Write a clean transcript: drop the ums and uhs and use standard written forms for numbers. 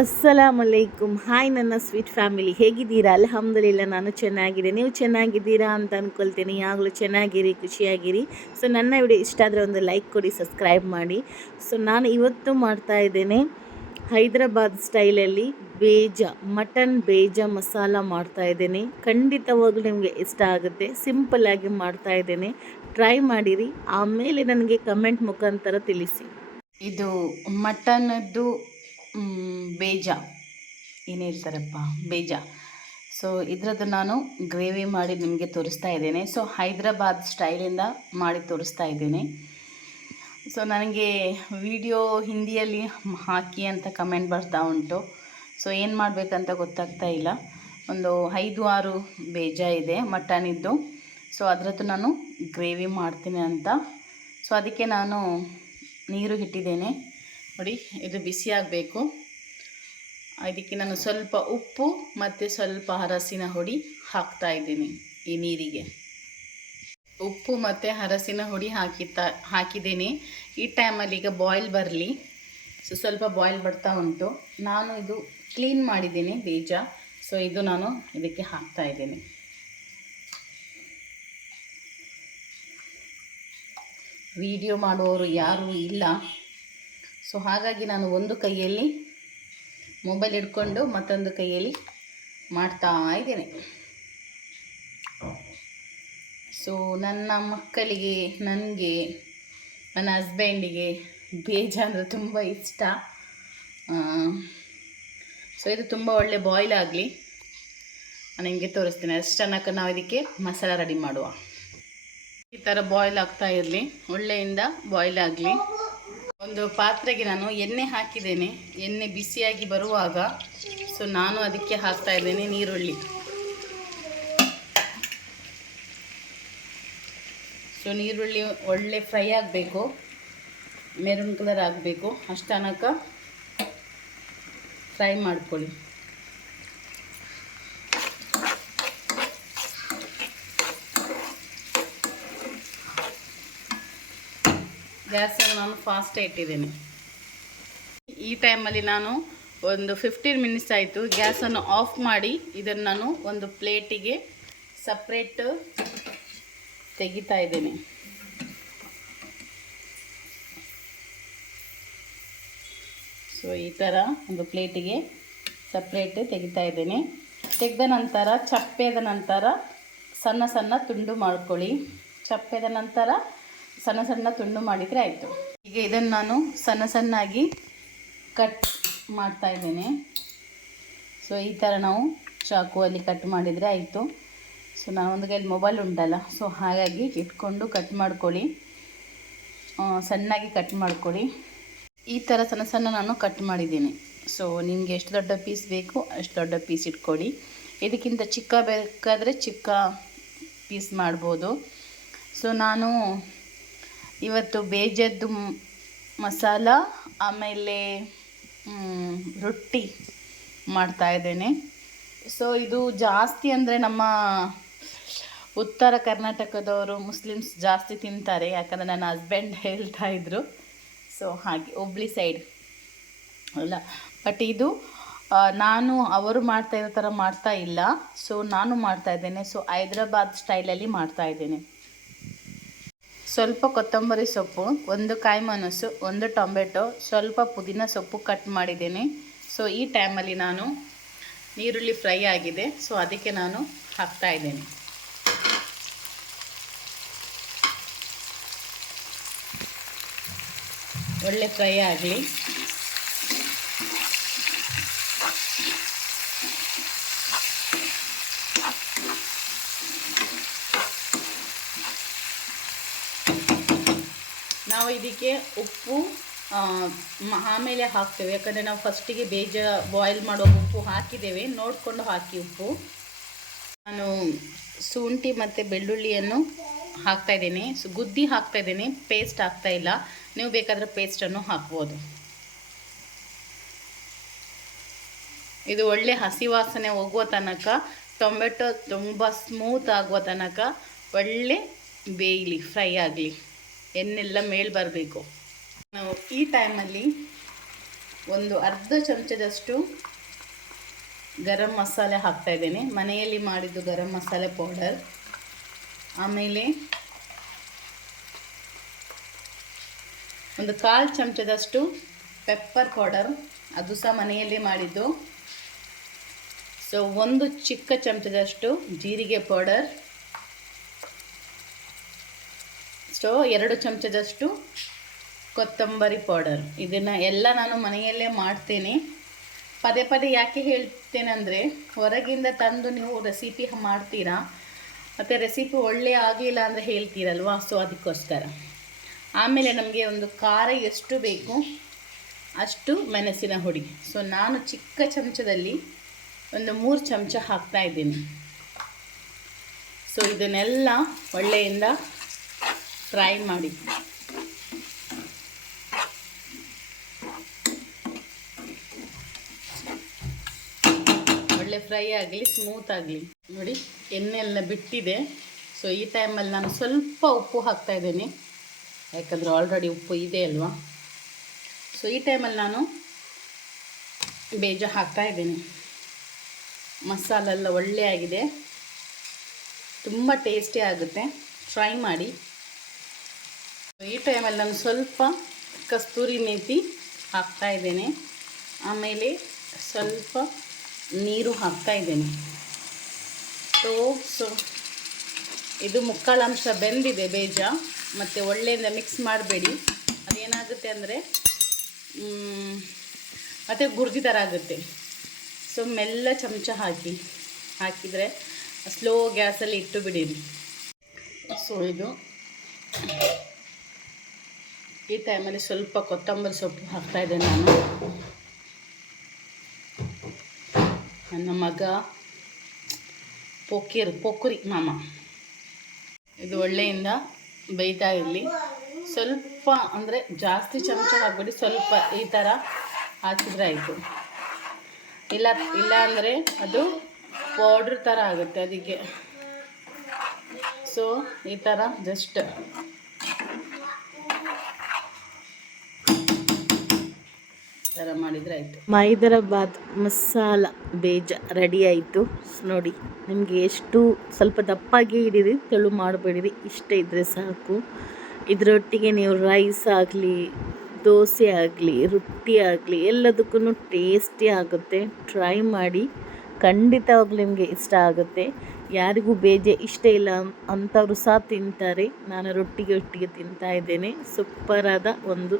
ಅಸ್ಸಲಾಮುಅಲೈಕುಮ್. Hi ನನ್ನ sweet family, ಹೇಗಿದ್ದೀರಾ? ಅಲ್ಹಮ್ದುಲಿಲ್ಲ, ನಾನು ಚೆನ್ನಾಗಿದ್ದೀನಿ. ನೀವು ಚೆನ್ನಾಗಿದ್ದೀರಾ ಅಂತ ಅಂದ್ಕೊಳ್ತೀನಿ. ಯಾವಾಗಲೂ ಚೆನ್ನಾಗಿರಿ, ಖುಷಿಯಾಗಿರಿ. ಸೊ ನನ್ನ ವಿಡಿಯೋ ಇಷ್ಟ ಆದರೆ ಒಂದು ಲೈಕ್ ಕೊಡಿ, ಸಬ್ಸ್ಕ್ರೈಬ್ ಮಾಡಿ. ಸೊ ನಾನು ಇವತ್ತು ಮಾಡ್ತಾಯಿದ್ದೇನೆ ಹೈದರಾಬಾದ್ ಸ್ಟೈಲಲ್ಲಿ ಮಟನ್ ಬೇಜ ಮಸಾಲ ಮಾಡ್ತಾಯಿದ್ದೇನೆ. ಖಂಡಿತವಾಗ್ಲೂ ನಿಮಗೆ ಇಷ್ಟ ಆಗುತ್ತೆ. ಸಿಂಪಲ್ಲಾಗಿ ಮಾಡ್ತಾಯಿದ್ದೇನೆ, ಟ್ರೈ ಮಾಡಿರಿ. ಆಮೇಲೆ ನನಗೆ ಕಮೆಂಟ್ ಮುಖಾಂತರ ತಿಳಿಸಿ. ಇದು ಮಟನದ್ದು ಬೇಜ ಏನಿರ್ತಾರಪ್ಪ, ಬೇಜ. ಸೊ ಇದರದ್ದು ನಾನು ಗ್ರೇವಿ ಮಾಡಿ ನಿಮಗೆ ತೋರಿಸ್ತಾ ಇದ್ದೇನೆ. ಸೊ ಹೈದರಾಬಾದ್ ಸ್ಟೈಲಿಂದ ಮಾಡಿ ತೋರಿಸ್ತಾ ಇದ್ದೇನೆ. ಸೊ ನನಗೆ ವಿಡಿಯೋ ಹಿಂದಿಯಲ್ಲಿ ಹಾಕಿ ಅಂತ ಕಮೆಂಟ್ ಬರ್ತಾ ಉಂಟು. ಸೊ ಏನು ಮಾಡಬೇಕಂತ ಗೊತ್ತಾಗ್ತಾ ಇಲ್ಲ. ಒಂದು 5-6 ಬೇಜ ಇದೆ ಮಟನಿದ್ದು. ಸೊ ಅದರದ್ದು ನಾನು ಗ್ರೇವಿ ಮಾಡ್ತೀನಿ ಅಂತ. ಸೊ ಅದಕ್ಕೆ ನಾನು ನೀರು ಇಟ್ಟಿದ್ದೇನೆ ನೋಡಿ. ಇದು ಬಿಸಿ ಆಗಬೇಕು. ಅದಕ್ಕೆ ನಾನು ಸ್ವಲ್ಪ ಉಪ್ಪು ಮತ್ತು ಸ್ವಲ್ಪ ಅರಸಿನ ಹುಡಿ ಹಾಕ್ತಾ ಇದ್ದೀನಿ ಈ ನೀರಿಗೆ. ಉಪ್ಪು ಮತ್ತು ಅರಸಿನ ಹುಡಿ ಹಾಕಿದ್ದೇನೆ. ಈ ಟೈಮಲ್ಲಿ ಈಗ ಬಾಯ್ಲ್ ಬರಲಿ. ಸೊ ಸ್ವಲ್ಪ ಬಾಯ್ಲ್ ಬರ್ತಾ ಉಂಟು. ನಾನು ಇದು ಕ್ಲೀನ್ ಮಾಡಿದ್ದೀನಿ ಬೇಜ. ಸೊ ಇದು ನಾನು ಇದಕ್ಕೆ ಹಾಕ್ತಾ ಇದ್ದೀನಿ. ವಿಡಿಯೋ ಮಾಡುವವರು ಯಾರೂ ಇಲ್ಲ. ಸೊ ಹಾಗಾಗಿ ನಾನು ಒಂದು ಕೈಯಲ್ಲಿ ಮೊಬೈಲ್ ಹಿಡ್ಕೊಂಡು ಮತ್ತೊಂದು ಕೈಯಲ್ಲಿ ಮಾಡ್ತಾ ಇದ್ದೇನೆ. ಸೊ ನನ್ನ ಮಕ್ಕಳಿಗೆ, ನನಗೆ, ನನ್ನ ಹಸ್ಬೆಂಡಿಗೆ ಬೇಜ ಅಂದರೆ ತುಂಬ ಇಷ್ಟ. ಸೊ ಇದು ತುಂಬ ಒಳ್ಳೆ ಬಾಯ್ಲ್ ಆಗಲಿ. ನಾನು ನಿಮಗೆ ತೋರಿಸ್ತೀನಿ. ಅಷ್ಟು ತನಕ ನಾವು ಇದಕ್ಕೆ ಮಸಾಲ ರೆಡಿ ಮಾಡುವ. ಈ ಥರ ಬಾಯ್ಲ್ ಆಗ್ತಾ ಇರಲಿ, ಒಳ್ಳೆಯಿಂದ ಬಾಯ್ಲ್ ಆಗಲಿ. ಒಂದು ಪಾತ್ರೆಗೆ ನಾನು ಎಣ್ಣೆ ಹಾಕಿದ್ದೇನೆ. ಎಣ್ಣೆ ಬಿಸಿಯಾಗಿ ಬರುವಾಗ ಸೊ ನಾನು ಅದಕ್ಕೆ ಹಾಕ್ತಾ ಇದ್ದೇನೆ ನೀರುಳ್ಳಿ. ಸೊ ನೀರುಳ್ಳಿ ಒಳ್ಳೆ ಫ್ರೈ ಆಗಬೇಕು, ಮೆರೂನ್ ಕಲರ್ ಆಗಬೇಕು. ಅಷ್ಟು ತನಕ ಫ್ರೈ ಮಾಡ್ಕೊಳ್ಳಿ. ಗ್ಯಾಸನ್ನು ನಾನು ಫಾಸ್ಟೇ ಇಟ್ಟಿದ್ದೇನೆ. ಈ ಟೈಮಲ್ಲಿ ನಾನು ಒಂದು 15 ಮಿನಿಟ್ಸ್ ಆಯಿತು. ಗ್ಯಾಸನ್ನು ಆಫ್ ಮಾಡಿ ಇದನ್ನು ನಾನು ಒಂದು ಪ್ಲೇಟಿಗೆ ಸಪ್ರೇಟ್ ತೆಗಿತಾ ಇದ್ದೇನೆ. ಸೊ ಈ ಥರ ಒಂದು ಪ್ಲೇಟಿಗೆ ಸಪ್ರೇಟ್ ತೆಗಿತಾ ಇದ್ದೇನೆ. ತೆಗೆದ ನಂತರ ಚಪ್ಪೆದ ನಂತರ ಸಣ್ಣ ಸಣ್ಣ ತುಂಡು ಮಾಡ್ಕೊಳ್ಳಿ. ಚಪ್ಪೆದ ನಂತರ ಸಣ್ಣ ಸಣ್ಣ ತುಂಡು ಮಾಡಿದರೆ ಆಯಿತು. ಈಗ ಇದನ್ನು ನಾನು ಸಣ್ಣ ಸಣ್ಣಾಗಿ ಕಟ್ ಮಾಡ್ತಾ ಇದ್ದೇನೆ. ಸೊ ಈ ಥರ ನಾವು ಚಾಕುವಲ್ಲಿ ಕಟ್ ಮಾಡಿದರೆ ಆಯಿತು. ಸೊ ನಾನು ಒಂದು ಕೈಯಲ್ಲಿ ಮೊಬೈಲ್ ಉಂಟಲ್ಲ, ಸೊ ಹಾಗಾಗಿ ಇಟ್ಕೊಂಡು ಕಟ್ ಮಾಡ್ಕೊಳ್ಳಿ. ಸಣ್ಣಾಗಿ ಕಟ್ ಮಾಡ್ಕೊಳ್ಳಿ. ಈ ಥರ ಸಣ್ಣ ಸಣ್ಣ ನಾನು ಕಟ್ ಮಾಡಿದ್ದೀನಿ. ಸೊ ನಿಮಗೆ ಎಷ್ಟು ದೊಡ್ಡ ಪೀಸ್ ಬೇಕು ಅಷ್ಟು ದೊಡ್ಡ ಪೀಸ್ ಇಟ್ಕೊಳ್ಳಿ. ಇದಕ್ಕಿಂತ ಚಿಕ್ಕ ಬೇಕಾದರೆ ಚಿಕ್ಕ ಪೀಸ್ ಮಾಡ್ಬೋದು. ಸೊ ನಾನು ಇವತ್ತು ಬೇಜದ್ದು ಮಸಾಲ ಆಮೇಲೆ ರೊಟ್ಟಿ ಮಾಡ್ತಾಯಿದ್ದೇನೆ. ಸೊ ಇದು ಜಾಸ್ತಿ ಅಂದರೆ ನಮ್ಮ ಉತ್ತರ ಕರ್ನಾಟಕದವರು ಮುಸ್ಲಿಮ್ಸ್ ಜಾಸ್ತಿ ತಿಂತಾರೆ. ಯಾಕಂದರೆ ನನ್ನ ಹಸ್ಬೆಂಡ್ ಹೇಳ್ತಾಯಿದ್ರು. ಸೊ ಹಾಗೆ ಹುಬ್ಳಿ ಸೈಡ್ ಅಲ್ಲ, ಬಟ್ ಇದು ನಾನು ಅವರು ಮಾಡ್ತಾಯಿರೋ ಥರ ಮಾಡ್ತಾ ಇಲ್ಲ. ಸೊ ನಾನು ಮಾಡ್ತಾಯಿದ್ದೇನೆ. ಸೊ ಹೈದರಾಬಾದ್ ಸ್ಟೈಲಲ್ಲಿ ಮಾಡ್ತಾಯಿದ್ದೇನೆ. ಸ್ವಲ್ಪ ಕೊತ್ತಂಬರಿ ಸೊಪ್ಪು, ಒಂದು ಕಾಯಿ ಮೆಣಸು, ಒಂದು ಟೊಮೆಟೊ, ಸ್ವಲ್ಪ ಪುದೀನ ಸೊಪ್ಪು ಕಟ್ ಮಾಡಿದ್ದೇನೆ. ಸೊ ಈ ಟೈಮಲ್ಲಿ ನಾನು ನೀರುಳ್ಳಿ ಫ್ರೈ ಆಗಿದೆ. ಸೊ ಅದಕ್ಕೆ ನಾನು ಹಾಕ್ತಾ ಇದ್ದೇನೆ. ಒಳ್ಳೆ ಫ್ರೈ ಆಗಲಿ. ನಾವು ಇದಕ್ಕೆ ಉಪ್ಪು ಆಮೇಲೆ ಹಾಕ್ತೇವೆ. ಯಾಕಂದರೆ ನಾವು ಫಸ್ಟಿಗೆ ಬೇಜ ಬಾಯ್ಲ್ ಮಾಡೋ ಉಪ್ಪು ಹಾಕಿದ್ದೇವೆ, ನೋಡಿಕೊಂಡು ಹಾಕಿ ಉಪ್ಪು. ನಾನು ಶುಂಠಿ ಮತ್ತು ಬೆಳ್ಳುಳ್ಳಿಯನ್ನು ಹಾಕ್ತಾಯಿದ್ದೇನೆ. ಸೊ ಗುದ್ದಿ ಹಾಕ್ತಾಯಿದ್ದೇನೆ, ಪೇಸ್ಟ್ ಹಾಕ್ತಾಯಿಲ್ಲ. ನೀವು ಬೇಕಾದರೆ ಪೇಸ್ಟನ್ನು ಹಾಕ್ಬೋದು. ಇದು ಒಳ್ಳೆ ಹಸಿ ವಾಸನೆ ಹೋಗುವ ತನಕ, ಟೊಮೆಟೊ ತುಂಬ ಸ್ಮೂತ್ ಆಗುವ ತನಕ ಒಳ್ಳೆ ಬೇಯಲಿ, ಫ್ರೈ ಆಗಲಿ, ಎಣ್ಣೆಲ್ಲ ಮೇಲೆ ಬರಬೇಕು. ನಾವು ಈ ಟೈಮಲ್ಲಿ ಒಂದು ಅರ್ಧ ಚಮಚದಷ್ಟು ಗರಂ ಮಸಾಲೆ ಹಾಕ್ತಾಯಿದ್ದೇನೆ, ಮನೆಯಲ್ಲಿ ಮಾಡಿದ್ದು ಗರಂ ಮಸಾಲೆ ಪೌಡರ್. ಆಮೇಲೆ ಒಂದು 1/4 ಚಮಚದಷ್ಟು ಪೆಪ್ಪರ್ ಪೌಡರ್, ಅದು ಸಹ ಮನೆಯಲ್ಲೇ ಮಾಡಿದ್ದು. ಸೊ ಒಂದು ಚಿಕ್ಕ ಚಮಚದಷ್ಟು ಜೀರಿಗೆ ಪೌಡರ್. ಸೊ 2 ಚಮಚದಷ್ಟು ಕೊತ್ತಂಬರಿ ಪೌಡರ್. ಇದನ್ನು ಎಲ್ಲ ನಾನು ಮನೆಯಲ್ಲೇ ಮಾಡ್ತೇನೆ. ಪದೇ ಪದೇ ಯಾಕೆ ಹೇಳ್ತೇನೆ ಅಂದರೆ, ಹೊರಗಿಂದ ತಂದು ನೀವು ರೆಸಿಪಿ ಮಾಡ್ತೀರಾ ಮತ್ತು ರೆಸಿಪಿ ಒಳ್ಳೆ ಆಗಲಿಲ್ಲ ಅಂದರೆ ಹೇಳ್ತೀರಲ್ವಾ, ಸೊ ಅದಕ್ಕೋಸ್ಕರ. ಆಮೇಲೆ ನಮಗೆ ಒಂದು ಖಾರ ಎಷ್ಟು ಬೇಕು ಅಷ್ಟು ಮೆಣಸಿನ ಹುಡಿ. ಸೊ ನಾನು ಚಿಕ್ಕ ಚಮಚದಲ್ಲಿ ಒಂದು 3 ಚಮಚ ಹಾಕ್ತಾಯಿದ್ದೀನಿ. ಸೊ ಇದನ್ನೆಲ್ಲ ಒಳ್ಳೆಯಿಂದ ಫ್ರೈ ಮಾಡಿ. ಒಳ್ಳೆ ಫ್ರೈ ಆಗಲಿ, ಸ್ಮೂತ್ ಆಗಲಿ. ನೋಡಿ ಎಣ್ಣೆ ಎಲ್ಲ ಬಿಟ್ಟಿದೆ. ಸೊ ಈ ಟೈಮಲ್ಲಿ ನಾನು ಸ್ವಲ್ಪ ಉಪ್ಪು ಹಾಕ್ತಾಯಿದ್ದೀನಿ, ಯಾಕಂದರೆ ಆಲ್ರೆಡಿ ಉಪ್ಪು ಇದೆ ಅಲ್ವಾ. ಸೊ ಈ ಟೈಮಲ್ಲಿ ನಾನು ಬೇಜ ಹಾಕ್ತಾಯಿದ್ದೀನಿ. ಮಸಾಲೆಲ್ಲ ಒಳ್ಳೆ ಆಗಿದೆ, ತುಂಬ ಟೇಸ್ಟಿ ಆಗುತ್ತೆ, ಟ್ರೈ ಮಾಡಿ. ಈ ಟೈಮಲ್ಲಿ ನಾನು ಸ್ವಲ್ಪ ಕಸ್ತೂರಿ ಮೇಥಿ ಹಾಕ್ತಾಯಿದ್ದೇನೆ. ಆಮೇಲೆ ಸ್ವಲ್ಪ ನೀರು ಹಾಕ್ತಾಯಿದ್ದೇನೆ. ಸೊ ಇದು 3/4 ಅಂಶ ಬೆಂದಿದೆ ಬೇಜ. ಮತ್ತು ಒಳ್ಳೆಯಿಂದ ಮಿಕ್ಸ್ ಮಾಡಬೇಡಿ, ಅದೇನಾಗುತ್ತೆ ಅಂದರೆ ಮತ್ತು ಗುರ್ಜಿ ಥರ ಆಗುತ್ತೆ. ಸೊ ಮೆಲ್ಲ ಚಮಚ ಹಾಕಿದರೆ ಸ್ಲೋ ಗ್ಯಾಸಲ್ಲಿ ಇಟ್ಟು ಬಿಡಿರಿ. ಸೊ ಇದು ಈ ಟೈಮಲ್ಲಿ ಸ್ವಲ್ಪ ಕೊತ್ತಂಬರಿ ಸೊಪ್ಪು ಹಾಕ್ತಾಯಿದ್ದೇನೆ ನಾನು. ನನ್ನ ಮಗ ಪೊಕ್ಕರಿ ಮಾಮ ಇದು ಒಳ್ಳೆಯಿಂದ ಬೇಯ್ತಾ ಇರಲಿ. ಸ್ವಲ್ಪ ಅಂದರೆ ಜಾಸ್ತಿ ಚಮಚ ಹಾಕ್ಬಿಡಿ, ಸ್ವಲ್ಪ ಈ ಥರ ಹಾಕಿದರೆ ಆಯಿತು. ಇಲ್ಲ ಅಂದರೆ ಅದು ಪೌಡ್ರ್ ಥರ ಆಗುತ್ತೆ, ಅದಕ್ಕೆ. ಸೊ ಈ ಥರ ಜಸ್ಟ್ ಥರ ಮಾಡಿದರೆ ಆಯಿತು. ಹೈದರಾಬಾದ್ ಮಸಾಲ ಬೇಜ ರೆಡಿ ಆಯಿತು. ನೋಡಿ, ನಿಮಗೆ ಎಷ್ಟು ಸ್ವಲ್ಪ ದಪ್ಪಾಗಿ ಹಿಡೀರಿ, ತೆಳು ಮಾಡಬೇಡಿರಿ, ಇಷ್ಟ ಇದ್ದರೆ ಸಾಕು. ಇದರೊಟ್ಟಿಗೆ ನೀವು ರೈಸ್ ಆಗಲಿ, ದೋಸೆ ಆಗಲಿ, ರೊಟ್ಟಿ ಆಗಲಿ, ಎಲ್ಲದಕ್ಕೂ ಟೇಸ್ಟಿ ಆಗುತ್ತೆ. ಟ್ರೈ ಮಾಡಿ, ಖಂಡಿತವಾಗ್ಲೂ ನಿಮಗೆ ಇಷ್ಟ ಆಗುತ್ತೆ. ಯಾರಿಗೂ ಬೇಜೆ ಇಷ್ಟ ಇಲ್ಲ ಅಂಥವ್ರು ಸಹ ತಿಂತಾರೆ. ನಾನು ಒಟ್ಟಿಗೆ ತಿಂತಾ ಇದ್ದೇನೆ. ಸೂಪರಾದ ಒಂದು